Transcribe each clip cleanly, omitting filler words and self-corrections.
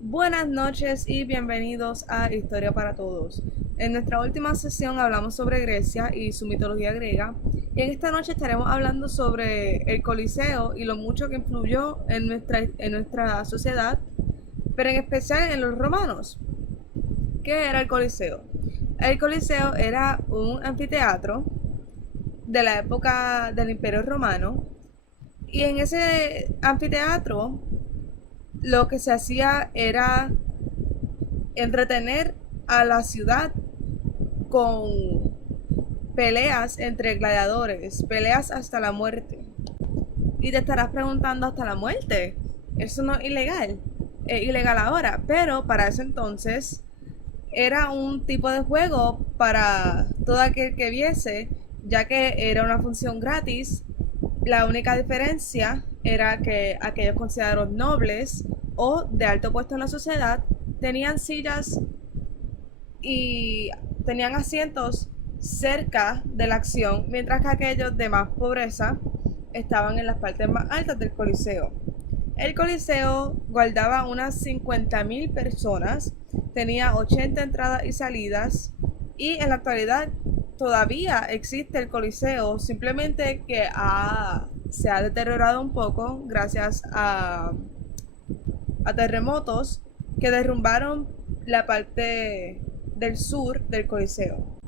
Buenas noches y bienvenidos a Historia para Todos. En nuestra última sesión hablamos sobre Grecia y su mitología griega, y en esta noche estaremos hablando sobre el Coliseo y lo mucho que influyó en nuestra sociedad, pero en especial en los romanos. ¿Qué era el Coliseo? El Coliseo era un anfiteatro de la época del Imperio Romano, y en ese anfiteatro lo que se hacía era entretener a la ciudad con peleas entre gladiadores, peleas hasta la muerte. Y te estarás preguntando, ¿hasta la muerte? Eso no es ilegal. Es ilegal ahora, pero para ese entonces era un tipo de juego para todo aquel que viese, ya que era una función gratis. La única diferencia era que aquellos considerados nobles o de alto puesto en la sociedad tenían sillas y tenían asientos cerca de la acción, mientras que aquellos de más pobreza estaban en las partes más altas del Coliseo. El Coliseo guardaba unas 50.000 personas, tenía 80 entradas y salidas, y en la actualidad todavía existe el Coliseo, simplemente que se ha deteriorado un poco gracias a terremotos que derrumbaron la parte del sur del Coliseo.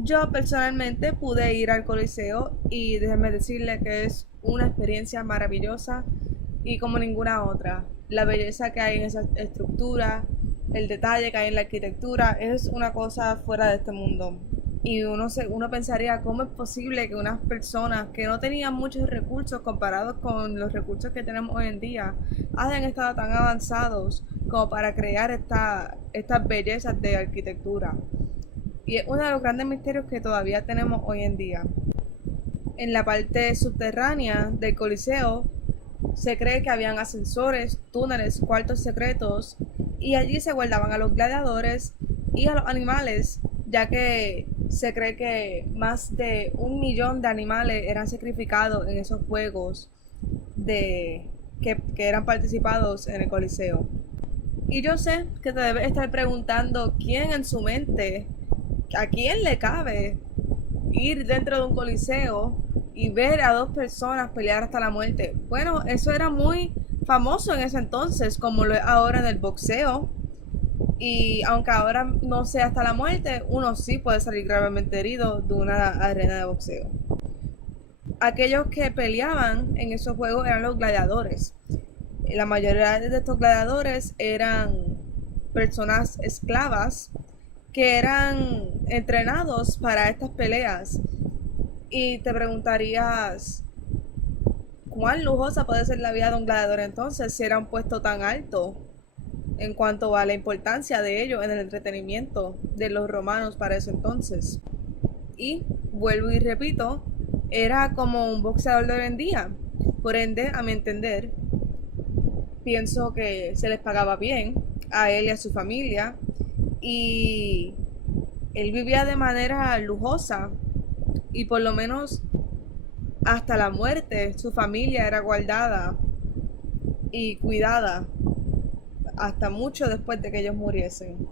Yo personalmente pude ir al Coliseo y déjenme decirle que es una experiencia maravillosa y como ninguna otra. La belleza que hay en esa estructura, el detalle que hay en la arquitectura, es una cosa fuera de este mundo. Y uno pensaría cómo es posible que unas personas que no tenían muchos recursos comparados con los recursos que tenemos hoy en día hayan estado tan avanzados como para crear estas bellezas de arquitectura. Y es uno de los grandes misterios que todavía tenemos hoy en día. En la parte subterránea del Coliseo se cree que habían ascensores, túneles, cuartos secretos, y allí se guardaban a los gladiadores y a los animales, ya que se cree que más de 1 millón de animales eran sacrificados en esos juegos que eran participados en el Coliseo. Y yo sé que te debes estar preguntando quién en su mente, a quién le cabe ir dentro de un coliseo y ver a dos personas pelear hasta la muerte. Bueno, eso era muy famoso en ese entonces, como lo es ahora en el boxeo. Y aunque ahora no sea hasta la muerte, uno sí puede salir gravemente herido de una arena de boxeo. Aquellos que peleaban en esos juegos eran los gladiadores. La mayoría de estos gladiadores eran personas esclavas que eran entrenados para estas peleas. Y te preguntarías, ¿cuán lujosa puede ser la vida de un gladiador entonces si era un puesto tan alto en cuanto a la importancia de ello en el entretenimiento de los romanos para ese entonces? Y vuelvo y repito, era como un boxeador de hoy en día. Por ende, a mi entender, pienso que se les pagaba bien a él y a su familia, y él vivía de manera lujosa, y por lo menos hasta la muerte su familia era guardada y cuidada hasta mucho después de que ellos muriesen.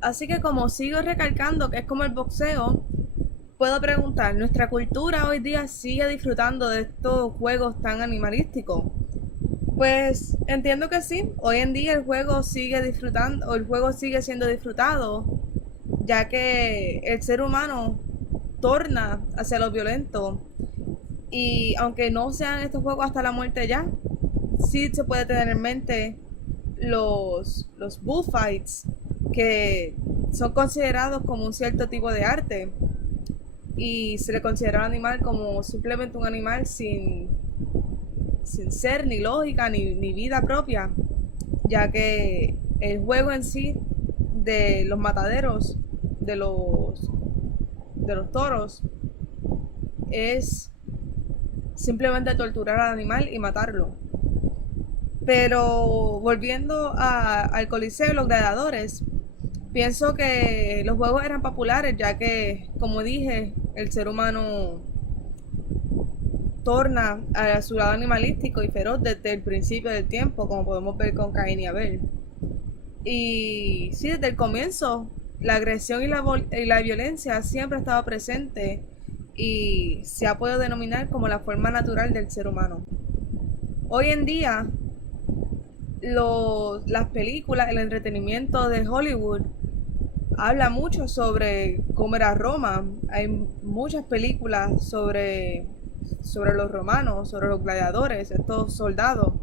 Así que como sigo recalcando que es como el boxeo, puedo preguntar, ¿nuestra cultura hoy día sigue disfrutando de estos juegos tan animalísticos? Pues entiendo que sí. Hoy en día el juego sigue siendo disfrutado, ya que el ser humano torna hacia lo violento. Y aunque no sean estos juegos hasta la muerte ya, sí se puede tener en mente los bullfights, que son considerados como un cierto tipo de arte, y se le considera al animal como simplemente un animal sin ser, ni lógica, ni vida propia, ya que el juego en sí de los mataderos de los toros es simplemente torturar al animal y matarlo. Pero volviendo al Coliseo y los gladiadores, pienso que los juegos eran populares, ya que, como dije, el ser humano torna a su lado animalístico y feroz desde el principio del tiempo, como podemos ver con Caín y Abel. Y sí, desde el comienzo, la agresión y la violencia siempre ha estado presente y se ha podido denominar como la forma natural del ser humano. Hoy en día, las películas, el entretenimiento de Hollywood habla mucho sobre cómo era Roma. Hay muchas películas sobre los romanos, sobre los gladiadores, estos soldados.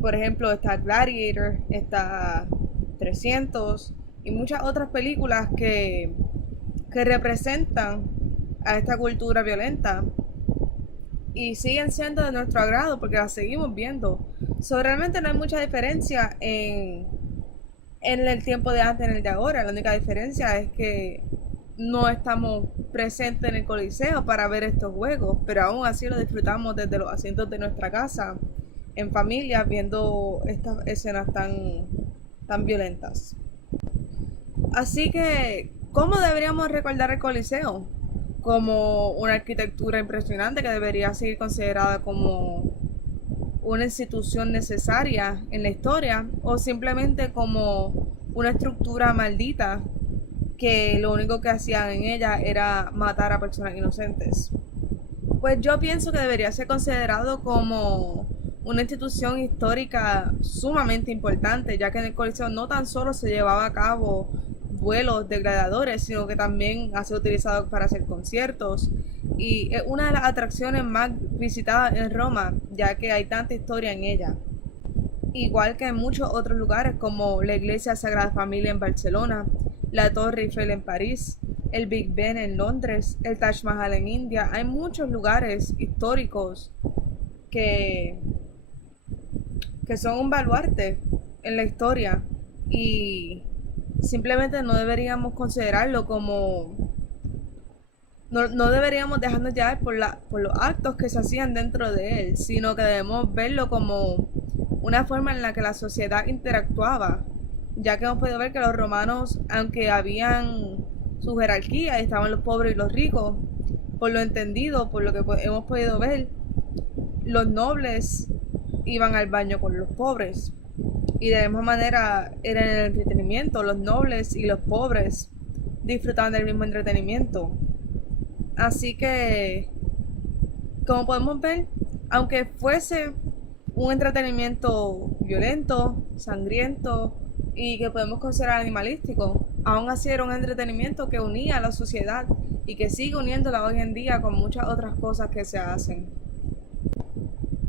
Por ejemplo, está Gladiator, está 300 y muchas otras películas que representan a esta cultura violenta y siguen siendo de nuestro agrado porque las seguimos viendo. Realmente no hay mucha diferencia en el tiempo de antes y en el de ahora. La única diferencia es que no estamos presentes en el Coliseo para ver estos juegos, pero aún así lo disfrutamos desde los asientos de nuestra casa, en familia, viendo estas escenas tan violentas. Así que, ¿cómo deberíamos recordar el Coliseo? Como una arquitectura impresionante que debería ser considerada como una institución necesaria en la historia, o simplemente como una estructura maldita que lo único que hacían en ella era matar a personas inocentes. Pues yo pienso que debería ser considerado como una institución histórica sumamente importante, ya que en el Coliseo no tan solo se llevaba a cabo vuelos de gladiadores, sino que también ha sido utilizado para hacer conciertos y es una de las atracciones más visitadas en Roma, ya que hay tanta historia en ella. Igual que en muchos otros lugares como la Iglesia Sagrada Familia en Barcelona, la Torre Eiffel en París, el Big Ben en Londres, el Taj Mahal en India, hay muchos lugares históricos que, que son un baluarte en la historia y simplemente no deberíamos considerarlo como... No deberíamos dejarnos llevar por los actos que se hacían dentro de él, sino que debemos verlo como una forma en la que la sociedad interactuaba, ya que hemos podido ver que los romanos, aunque habían su jerarquía, estaban los pobres y los ricos, por lo entendido, por lo que hemos podido ver, los nobles iban al baño con los pobres. Y de la misma manera era en el entretenimiento, los nobles y los pobres disfrutaban del mismo entretenimiento. Así que, como podemos ver, aunque fuese un entretenimiento violento, sangriento y que podemos considerar animalístico, aún así era un entretenimiento que unía a la sociedad y que sigue uniéndola hoy en día con muchas otras cosas que se hacen.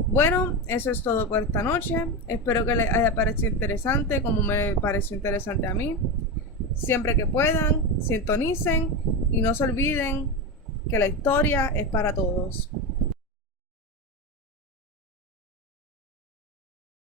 Bueno, eso es todo por esta noche. Espero que les haya parecido interesante como me pareció interesante a mí. Siempre que puedan, sintonicen y no se olviden que la historia es para todos.